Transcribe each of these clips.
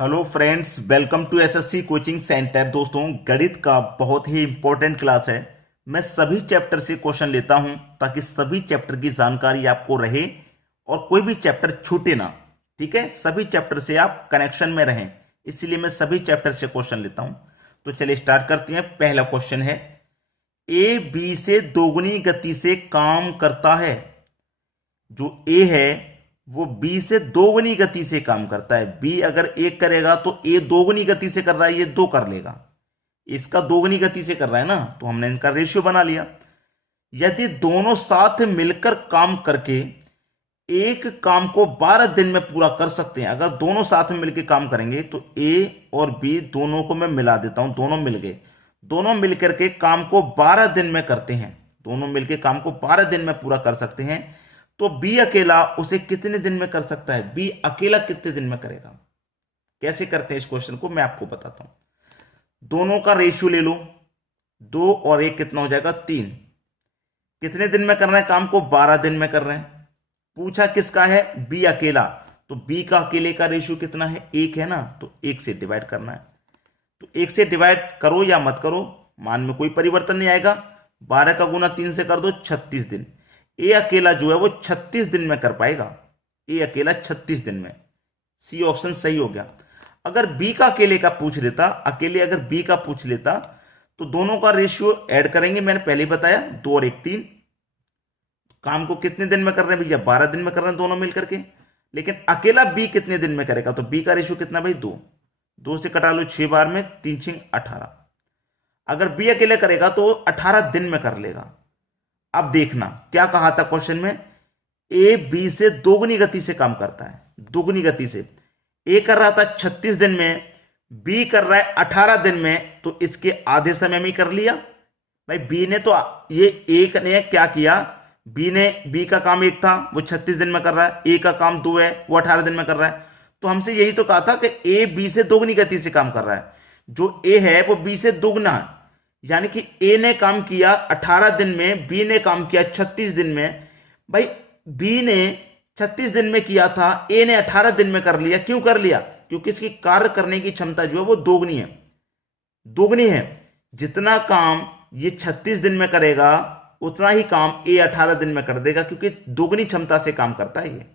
Hello friends, welcome to SSC coaching centre. दोस्तों, गणित का बहुत ही इंपॉर्टेंट क्लास है। मैं सभी चैप्टर से क्वेश्चन लेता हूं ताकि सभी चैप्टर की जानकारी आपको रहे और कोई भी चैप्टर छूटे ना। ठीक है, सभी चैप्टर से आप कनेक्शन में रहें, इसीलिए मैं सभी चैप्टर से क्वेश्चन लेता हूं। तो चलिए स्टार्ट करते हैं। पहला क्वेश्चन है, ए बी से दोगुनी गति से काम करता है। जो ए है वो बी से दोगुनी गति से काम करता है। बी अगर एक करेगा तो ए दोगुनी गति से कर रहा है, ये दो कर लेगा। इसका दोगुनी गति से कर रहा है ना, तो हमने इनका रेशियो बना लिया। यदि दोनों साथ मिलकर काम करके एक काम को 12 दिन में पूरा कर सकते हैं, अगर दोनों साथ में मिलकर काम करेंगे तो ए और बी दोनों को मैं मिला देता हूं, दोनों मिल गए। दोनों मिलकर के काम को 12 दिन में करते हैं, दोनों मिलकर काम को 12 दिन में पूरा कर सकते हैं। तो बी अकेला उसे कितने दिन में कर सकता है? बी अकेला कितने दिन में करेगा? कैसे करते हैं इस क्वेश्चन को, मैं आपको बताता हूं। दोनों का रेशियो ले लो, 2 और 1 कितना हो जाएगा? 3। कितने दिन में कर रहे हैं काम को? 12 दिन में कर रहे हैं। पूछा किसका है? बी अकेला। तो बी का अकेले का रेशियो कितना है? 1 है ना, तो 1 से डिवाइड करना है। तो 1 से डिवाइड करो या मत करो, मान में कोई परिवर्तन नहीं आएगा। 12 का गुना 3 से कर दो, 36 दिन। ए अकेला जो है वो 36 दिन में कर पाएगा। ए अकेला 36 दिन में। सी ऑप्शन सही हो गया। अगर बी का अकेले का पूछ लेता, अकेले अगर बी का पूछ लेता, तो दोनों का रेशियो ऐड करेंगे, मैंने पहले ही बताया, 2 और 1 3। काम को कितने दिन में कर रहे हैं भैया? 12 दिन में कर रहे हैं दोनों मिलकर के। लेकिन अकेला बी कितने दिन में करेगा? तो बी का रेशियो कितना भाई? 2। 2 से कटा लो 6 बार में, 3 6 18। अगर बी अकेले करेगा तो 18 दिन में कर लेगा। अब देखना क्या कहा था क्वेश्चन में, ए बी से दोगुनी गति से काम करता है। दोगुनी गति से ए कर रहा था 36 दिन में, बी कर रहा है 18 दिन में, तो इसके आधे समय में कर लिया भाई। बी ने तो, ये एक ने क्या किया, बी का काम 1 था, वो 36 दिन में कर रहा है। ए का काम 2 है, वो 18 दिन में कर रहा है। तो हमसे यही तो कहा था कि ए बी से दोगुनी गति से काम कर रहा है। जो ए है वो बी से दोगुना है, यानी कि ए ने काम किया 18 दिन में, बी ने काम किया 36 दिन में। भाई बी ने 36 दिन में किया था, ए ने 18 दिन में कर लिया। क्यों कर लिया? क्योंकि इसकी कार्य करने की क्षमता जो है वो दोगुनी है। दोगुनी है। जितना काम ये 36 दिन में करेगा उतना ही काम ए 18 दिन में कर देगा, क्योंकि दोगुनी क्षमता से काम करता है ये।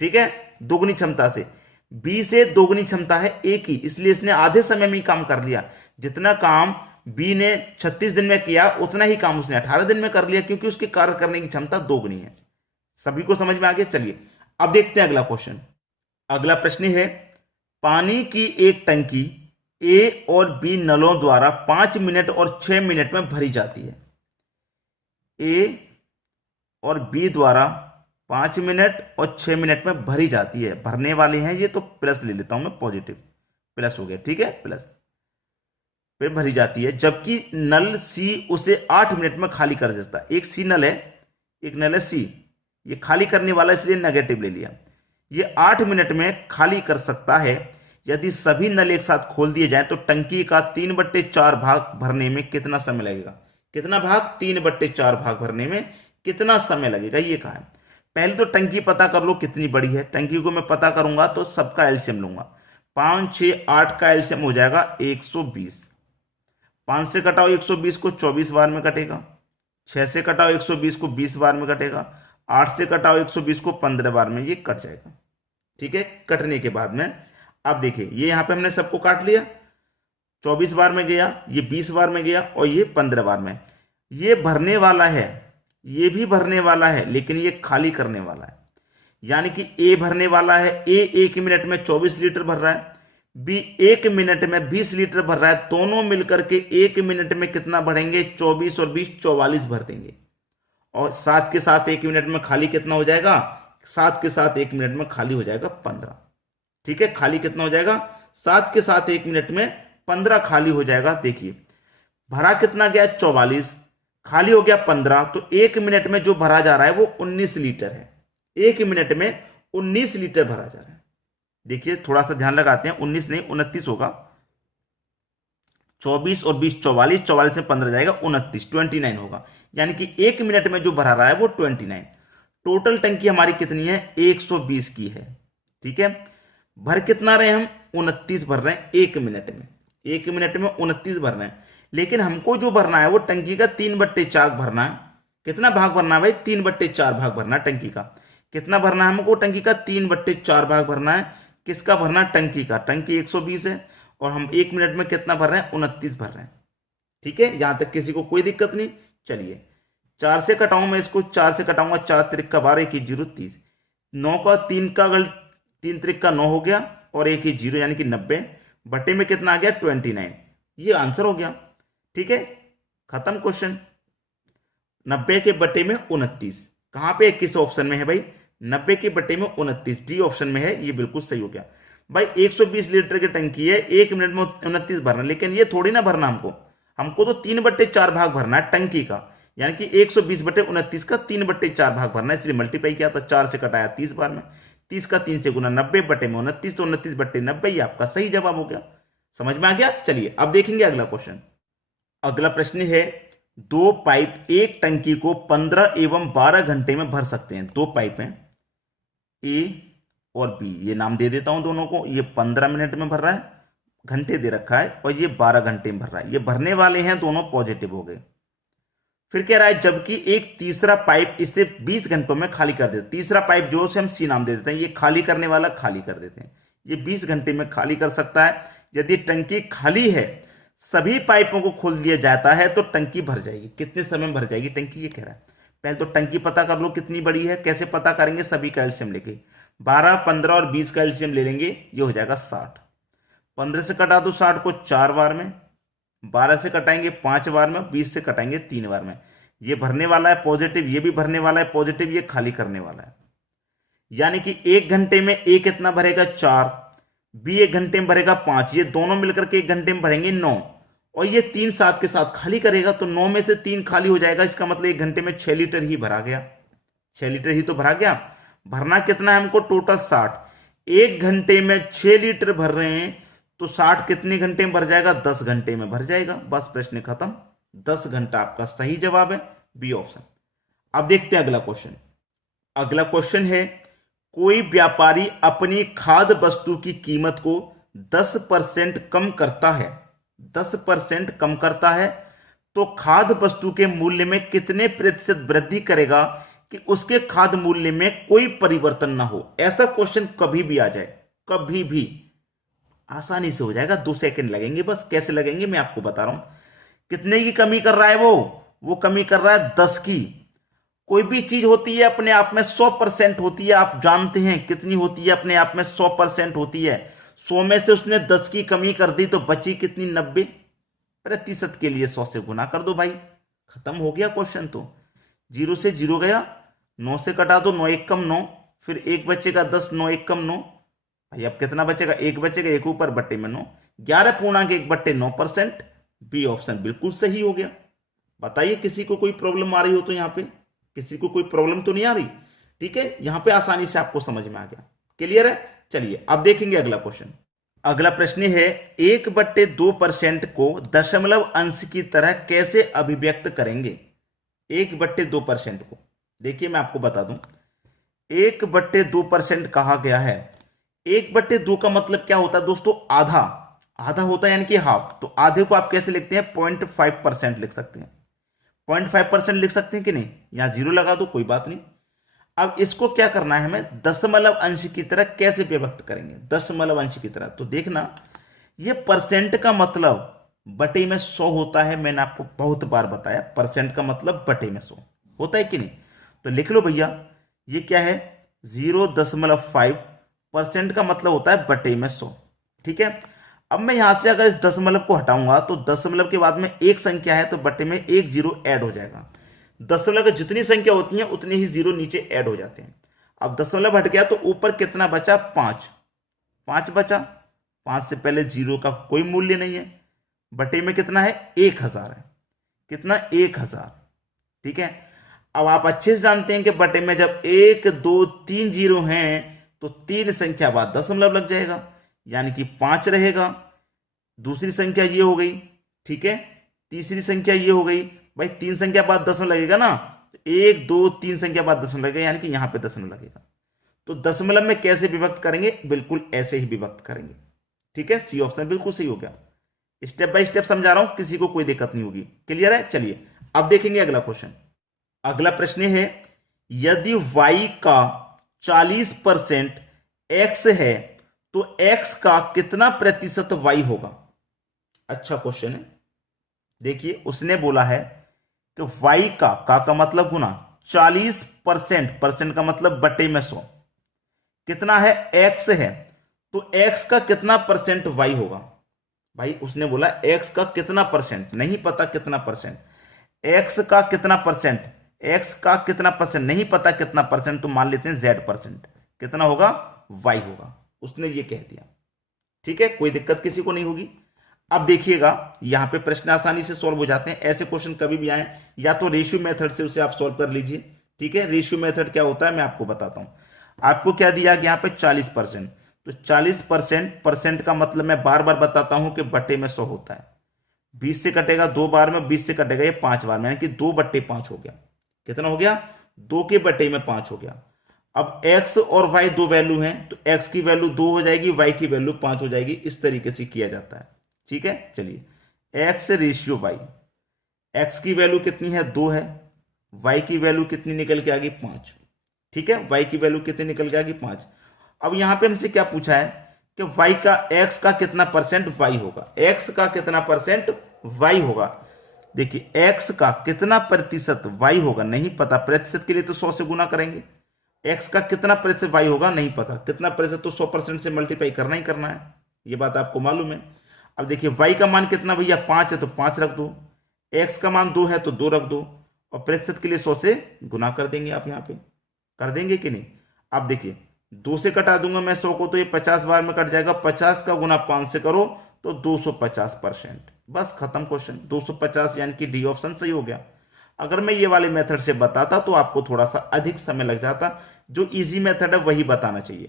ठीक है, दोगुनी क्षमता से। बी से दोगुनी क्षमता है ए की, इसलिए इसने आधे समय में ही काम कर लिया। जितना काम बी ने 36 दिन में किया उतना ही काम उसने 18 दिन में कर लिया, क्योंकि उसकी कार्य करने की क्षमता दोगुनी है। सभी को समझ में आ गया? चलिए अब देखते हैं अगला क्वेश्चन। अगला प्रश्न है, पानी की एक टंकी ए और बी नलों द्वारा 5 मिनट और 6 मिनट में भरी जाती है। ए और बी द्वारा 5 मिनट और 6 मिनट में भरी जाती है। भरने वाले हैं ये, तो प्लस ले लेता हूं मैं, पॉजिटिव प्लस हो गया। ठीक है, प्लस पे भरी जाती है, जबकि नल सी उसे 8 मिनट में खाली कर देता है। एक सी नल है, एक नल है सी, ये खाली करने वाला इसलिए नेगेटिव ले लिया। ये 8 मिनट में खाली कर सकता है। यदि सभी नल एक साथ खोल दिए जाएं तो टंकी का 3/4 भाग भरने में कितना समय लगेगा? कितना भाग? 3/4 भाग भरने में कितना समय लगेगा, ये कहा है। पहले तो टंकी पता कर लो कितनी बड़ी है। टंकी को मैं पता करूंगा तो सबका एलसीएम लूंगा। 5 6 8 का एलसीएम हो जाएगा 120। 5 से कटाओ 120 को, 24 बार में कटेगा। 6 से कटाओ 120 को, 20 बार में कटेगा। 8 से कटाओ 120 को, 15 बार में ये कट जाएगा। ठीक है, कटने के बाद में अब देखिए, ये यहां पे हमने सबको काट लिया। 24 बार में गया, ये 20 बार में गया, और ये 15 बार में। ये भरने वाला है, ये भी भरने वाला है, लेकिन ये खाली करने वाला है। यानी कि ए भरने वाला है, ए 1 मिनट में 24 लीटर भर रहा है, बी 1 मिनट में 20 लीटर भर रहा है। दोनों मिलकर के 1 मिनट में कितना भरेंगे? 24 और 20 44 भर देंगे। और साथ के साथ 1 मिनट में खाली कितना हो जाएगा? साथ के साथ 1 मिनट में खाली हो जाएगा 15। ठीक है, खाली कितना हो जाएगा? साथ के साथ 1 मिनट में 15 खाली हो जाएगा। देखिए भरा कितना गया? 44, खाली हो गया 15। तो 1 मिनट में जो भरा जा रहा है वो 19 लीटर है। 1 मिनट में 19 लीटर भरा जा रहा है। देखिए थोड़ा सा ध्यान लगाते हैं, 19 नहीं 29 होगा। 24 और 20 44, 44 में 15 जाएगा 29, 29 होगा। यानी कि 1 मिनट में जो भरा रहा है वो 29। टोटल टंकी हमारी कितनी है? 120 की है। ठीक है, भर कितना रहे हम? 29 भर रहे हैं 1 मिनट में, 1 मिनट में 29 भर रहे हैं। लेकिन हमको जो भरना है वो टंकी का 3/4 भरना है। कितना भाग भरना है भाई? 3/4 भाग भरना है टंकी का। कितना भरना है हमको? टंकी का 3/4 भाग भरना है। किसका भरना है? टंकी का। टंकी 120 है और हम 1 मिनट में कितना भर रहे हैं? 29 भर रहे हैं। ठीक है, यहां तक किसी को कोई दिक्कत नहीं। चलिए 4 से कटाऊं मैं इसको, 4 से कटाऊंगा, 4 त्रिक का 12, 1 0 30, 9 का 3 त्रिक का 9 हो गया और 1 0 यानी कि 90 बटे में कितना आ गया? 29। ये आंसर हो गया। ठीक है, खत्म क्वेश्चन। 90 के बटे में 29 कहां पे? किस ऑप्शन में है भाई? 90 के बटे में 29 डी ऑप्शन में है। ये बिल्कुल सही हो गया भाई। 120 लीटर की टंकी है, 1 मिनट में 29 भरना, लेकिन ये थोड़ी ना भरना हमको तो 3/4 भाग भरना है टंकी का, यानी कि 120/29 का 3/4 भाग भरना है। इसलिए मल्टीप्लाई किया तो 4 से कटाया 30 बार में, 30 का 3 से गुना, 90 बटे में 29, तो 29/90 ये आपका सही जवाब हो गया। समझ में आ गया? चलिए अब देखेंगे अगला क्वेश्चन। अगला प्रश्न है, 2 पाइप एक टंकी को 15 एवं 12 घंटे में भर सकते हैं। 2 पाइप हैं ए और बी, ये नाम दे देता हूं दोनों को। ये 15 मिनट में भर रहा है, घंटे दे रखा है, और ये 12 घंटे में भर रहा है। ये भरने वाले हैं, दोनों पॉजिटिव हो गए। फिर कह रहा है जबकि एक तीसरा पाइप इसे 20 घंटों में खाली कर देता है। तीसरा पाइप जो से हम सी नाम दे देते हैं, ये खाली करने वाला खाली कर देते हैं। ये 20 घंटे में खाली कर सकता है। यदि टंकी खाली है, सभी पाइपों को खोल दिया जाता है, तो टंकी भर जाएगी। कितने समय में भर जाएगी टंकी? ये कह रहा है। पहले तो टंकी पता कर लो कितनी बड़ी है। कैसे पता करेंगे? सभी का एलसीएम लेके 12, 15 और 20 का एलसीएम ले लेंगे, ये हो जाएगा 60। 15 से कटा दो 60 को 4 बार में, 12 से कटाएंगे 5 बार में, 20 से कटाएंगे 3 बार में। ये भरने वाला है पॉजिटिव, ये भी भरने वाला है पॉजिटिव, ये खाली करने वाला है। यानी कि 1 घंटे में ए कितना भरेगा? 4, बी 1 घंटे में भरेगा 5, ये दोनों मिलकर के 1 घंटे में भरेंगे 9, और ये 3 साथ के साथ खाली करेगा, तो 9 में से 3 खाली हो जाएगा। इसका मतलब 1 घंटे में 6 लीटर ही भरा गया। 6 लीटर ही तो भरा गया। भरना कितना है हमको? टोटल 60। 1 घंटे में 6 लीटर भर रहे हैं, तो 60 कितने घंटे में भर जाएगा? 10 घंटे में भर जाएगा। बस प्रश्न खत्म। 10 घंटा आपका सही जवाब है, बी ऑप्शन। अब देखते हैं अगला क्वेश्चन। अगला क्वेश्चन है, कोई व्यापारी अपनी खाद्य वस्तु की कीमत को 10% कम करता है, 10% कम करता है, तो खाद्य वस्तु के मूल्य में कितने प्रतिशत वृद्धि करेगा कि उसके खाद्य मूल्य में कोई परिवर्तन ना हो? ऐसा क्वेश्चन कभी भी आ जाए, कभी भी, आसानी से हो जाएगा। 2 सेकंड लगेंगे बस। कैसे लगेंगे मैं आपको बता रहा हूं। कितने की कमी कर रहा है वो कमी कर रहा है 10 की। कोई भी चीज होती है अपने आप में 100% होती है। आप जानते हैं कितनी होती है? अपने आप में 100% होती है। 100 में से उसने 10 की कमी कर दी, तो बची कितनी? 90%। के लिए 100 से गुना कर दो भाई, खत्म हो गया क्वेश्चन। तो 0 से 0 गया, 9 से कटा दो, 9 1 कम 9, फिर 1 बचेगा 10, 9 1 कम 9 भाई। अब कितना बचेगा? 1 बचेगा, 1 ऊपर बट्टे में 9, 11.1/9%। बी ऑप्शन बिल्कुल सही हो गया। बताइए किसी को कोई प्रॉब्लम आ रही हो तो? यहां पे किसी को कोई प्रॉब्लम तो नहीं आ रही? ठीक है, यहां पे आसानी से आपको समझ में आ गया। क्लियर है? चलिए अब देखेंगे अगला क्वेश्चन। अगला प्रश्न है, 1/2% को दशमलव अंश की तरह कैसे अभिव्यक्त करेंगे? 1/2% को देखिए मैं आपको बता दूं, 1/2% कहा गया है। 1/2 का मतलब क्या होता है दोस्तों? आधा। आधा होता है यानी कि हाफ। तो आधे को आप कैसे लिखते हैं? 0.5% लिख सकते हैं। 0.5% लिख सकते हैं कि नहीं? यहां 0 लगा दो, कोई बात नहीं। अब इसको क्या करना है हमें? दशमलव अंश की तरह कैसे व्यक्त करेंगे? दशमलव अंश की तरह तो देखना, ये परसेंट का मतलब बटे में 100 होता है। मैंने आपको बहुत बार बताया, परसेंट का मतलब बटे में 100 होता है कि नहीं? तो लिख लो भैया, ये क्या है? 0.5% का मतलब होता है बटे में 100। ठीक है, अब मैं यहां से अगर इस दशमलव को हटाऊंगा, तो दशमलव के बाद में एक संख्या है, तो बटे में 1 0 ऐड हो जाएगा। दशमलव की जितनी संख्या होती है उतने ही 0 नीचे ऐड हो जाते हैं। अब दशमलव हट गया तो ऊपर कितना बचा? 5 बचा। 5 से पहले 0 का कोई मूल्य नहीं है। बटे में कितना है? 1000 है। कितना? 1000। ठीक है, अब आप अच्छे से जानते हैं कि बटे में जब 1 2 3 0 हैं, तो 3 संख्या बाद दशमलव लग जाएगा, यानी कि 5 रहेगा। दूसरी संख्या ये हो गई। ठीक है, तीसरी संख्या ये हो गई। भाई 3 संख्या बाद दशमलव लगेगा ना, 1 2 3 संख्या बाद दशमलव लगेगा, यानी कि यहां पे दशमलव लगेगा। तो दशमलव में कैसे विभक्त करेंगे? बिल्कुल ऐसे ही विभक्त करेंगे। ठीक है, सी ऑप्शन बिल्कुल सही हो गया। स्टेप बाय स्टेप समझा रहा हूं, किसी को कोई दिक्कत नहीं होगी। क्लियर है? चलिए अब देखेंगे अगला क्वेश्चन। अगला प्रश्न है, यदि y का 40% x है तो x का कितना प्रतिशत y होगा? अच्छा क्वेश्चन है। देखिए उसने बोला है कि y का मतलब गुना 40%, परसेंट का मतलब बटे में 100, कितना है? x है, तो x का कितना परसेंट y होगा? भाई उसने बोला x का कितना परसेंट, नहीं पता कितना परसेंट, x का कितना परसेंट, x का कितना परसेंट नहीं पता कितना परसेंट, तो मान लेते हैं z परसेंट, कितना होगा? y होगा। उसने ये कह दिया। ठीक है, कोई दिक्कत किसी को नहीं होगी। अब देखिएगा यहां पे प्रश्न आसानी से सॉल्व हो जाते हैं। ऐसे क्वेश्चन कभी भी आए या तो रेशियो मेथड से उसे आप सॉल्व कर लीजिए। ठीक है, रेशियो मेथड क्या होता है मैं आपको बताता हूं। आपको क्या दिया गया यहाँ पे? 40%। तो 40% परसेंट का मतलब मैं बार बार बताता हूं कि बटे में 100 होता है। 20 से कटेगा 2 बार में, 20 से कटेगा ये 5 बार में, यानी कि 2/5 हो गया। कितना हो गया? 2 के बटे में 5 हो गया। अब x और y दो वैल्यू हैं, तो x की वैल्यू 2 हो जाएगी, y की वैल्यू 5 हो जाएगी। इस तरीके से किया जाता है। ठीक है, चलिए x रेशियो y, x की वैल्यू कितनी है? 2 है, y की वैल्यू कितनी निकल के आ गई? 5। ठीक है, y की वैल्यू कितनी निकल के आ गई? 5। अब यहां पे हमसे क्या पूछा है कि y का x का कितना परसेंट y होगा? x का कितना परसेंट y होगा? देखिए x का कितना प्रतिशत y होगा नहीं पता, प्रतिशत के लिए तो 100 से गुना करेंगे। x का कितना प्रतिशत y होगा नहीं पता, कितना प्रतिशत, तो 100% से मल्टीप्लाई करना ही करना है, ये बात आपको मालूम है। अब देखिए y का मान कितना भैया? 5 है, तो 5 रख दो, x का मान 2 है तो 2 रख दो, और प्रतिशत के लिए 100 से गुना कर देंगे। आप यहाँ पे कर देंगे कि नहीं? अब देखिए 2 से कटा दूंगा मैं 100 को, तो ये 50 बार में कट जाएगा। 50 का गुना 5 से करो तो 250%। बस खत्म क्वेश्चन। 250 यानी कि डी ऑप्शन सही हो गया। अगर मैं ये वाले मेथड से बताता तो आपको थोड़ा सा अधिक समय लग जाता, जो इजी मेथड है वही बताना चाहिए।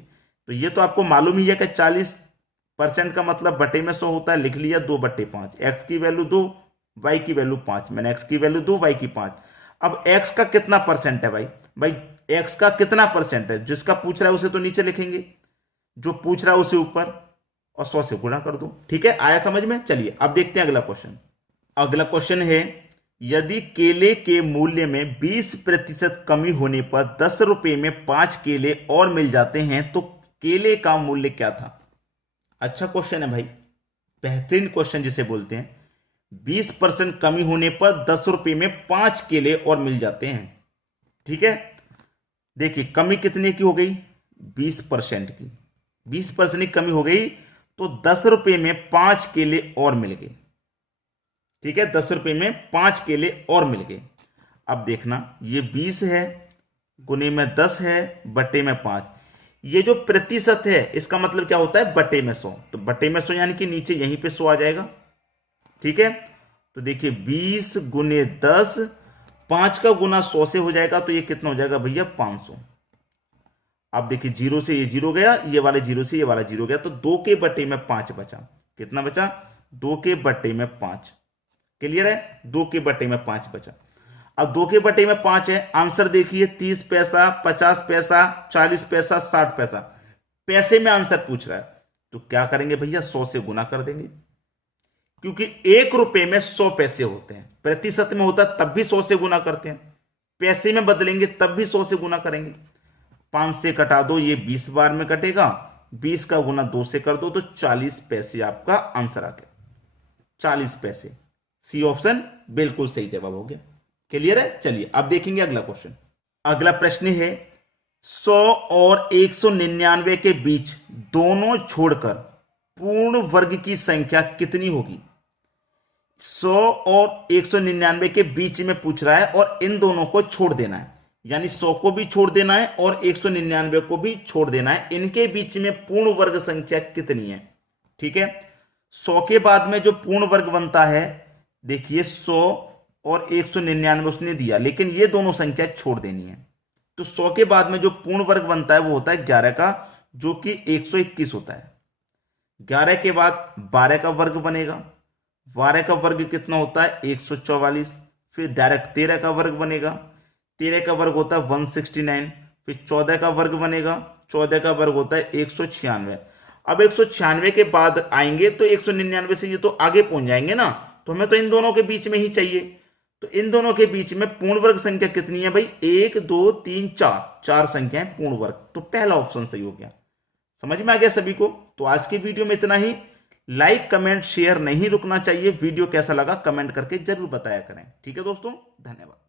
तो ये तो आपको मालूम ही है कि 40% का मतलब बटे में 100 होता है, लिख लिया 2/5। एक्स की वैल्यू 2, वाई की वैल्यू 5, मैंने एक्स की वैल्यू 2, वाई की 5। अब एक्स का कितना परसेंट है भाई? भाई एक्स का कितना परसेंट है, जिसका पूछ रहा है उसे तो नीचे लिखेंगे, जो पूछ रहा है उसे ऊपर, और 100 से गुणा कर दो। ठीक है, आया समझ में? चलिए अब देखते हैं अगला क्वेश्चन। अगला क्वेश्चन है, यदि केले के मूल्य में 20% कमी होने पर 10 रुपए में 5 केले और मिल जाते हैं तो केले का मूल्य क्या था? अच्छा क्वेश्चन है भाई, बेहतरीन क्वेश्चन जिसे बोलते हैं। 20% कमी होने पर 10 रुपए में 5 केले और मिल जाते हैं। ठीक है, देखिए कमी कितने की हो गई? 20% की। 20% की कमी हो गई तो 10 रुपए में 5 केले और मिल गए। ठीक है, 10 रुपए में 5 केले और मिल गए। अब देखना, ये 20 है, गुने में 10 है, बटे में 5। ये जो प्रतिशत है इसका मतलब क्या होता है? बटे में 100। तो बटे में 100 यानी कि नीचे यहीं पे 100 आ जाएगा। ठीक है, तो देखिए 20 गुने 10, 5 का गुना 100 से हो जाएगा, तो ये कितना हो जाएगा भैया? 500। अब देखिए 0 से ये 0 गया, ये वाले 0 से ये वाला 0 गया, तो 2 के बटे में 5 बचा। कितना बचा? 2 के बटे में 5। क्लियर है? 2 के बटे में 5 बचा। अब 2 के बटे में 5 है, आंसर देखिए 30 पैसा, 50 पैसा, 40 पैसा, 60 पैसा, पैसे में आंसर पूछ रहा है। तो क्या करेंगे भैया? 100 से गुना कर देंगे, क्योंकि 1 रुपए में 100 पैसे होते हैं। प्रतिशत में होता तब भी 100 से गुना करते हैं, पैसे में बदलेंगे तब भी 100 से गुना करेंगे। 5 से कटा दो, ये 20 बार में कटेगा, 20 का गुना 2 से कर दो तो 40 पैसे आपका आंसर आ गया। 40 पैसे, सी ऑप्शन बिल्कुल सही जवाब हो गया। क्लियर है? चलिए अब देखेंगे अगला क्वेश्चन। अगला प्रश्न है, 100 और 199 के बीच दोनों छोड़कर पूर्ण वर्ग की संख्या कितनी होगी? 100 और 199 के बीच में पूछ रहा है और इन दोनों को छोड़ देना है, यानी 100 को भी छोड़ देना है और 199 को भी छोड़ देना है। इनके बीच में पूर्ण वर्ग संख्या कितनी है? ठीक है, 100 के बाद में जो पूर्ण वर्ग बनता है, देखिए 100 और 199 उसने दिया, लेकिन ये दोनों संख्या छोड़ देनी है। तो 100 के बाद में जो पूर्ण वर्ग बनता है वो होता है 11 का, जो कि 121 होता है। 11 के बाद 12 का वर्ग बनेगा, 12 का वर्ग कितना होता है? 144। फिर डायरेक्ट 13 का वर्ग बनेगा, 13 का वर्ग होता है 169। फिर 14 का वर्ग बनेगा, 14 का वर्ग होता है 196। अब 196 के बाद आएंगे तो 199 से ये तो आगे पहुंच जाएंगे ना, तो हमें तो इन दोनों के बीच में ही चाहिए। तो इन दोनों के बीच में पूर्ण वर्ग संख्या कितनी है भाई? 1 2 3 4, 4 संख्याएं पूर्ण वर्ग। तो पहला ऑप्शन सही हो गया। समझ में आ गया सभी को? तो आज की वीडियो में इतना ही। लाइक कमेंट शेयर नहीं रुकना चाहिए। वीडियो कैसा लगा कमेंट करके जरूर बताया करें। ठीक है दोस्तों, धन्यवाद।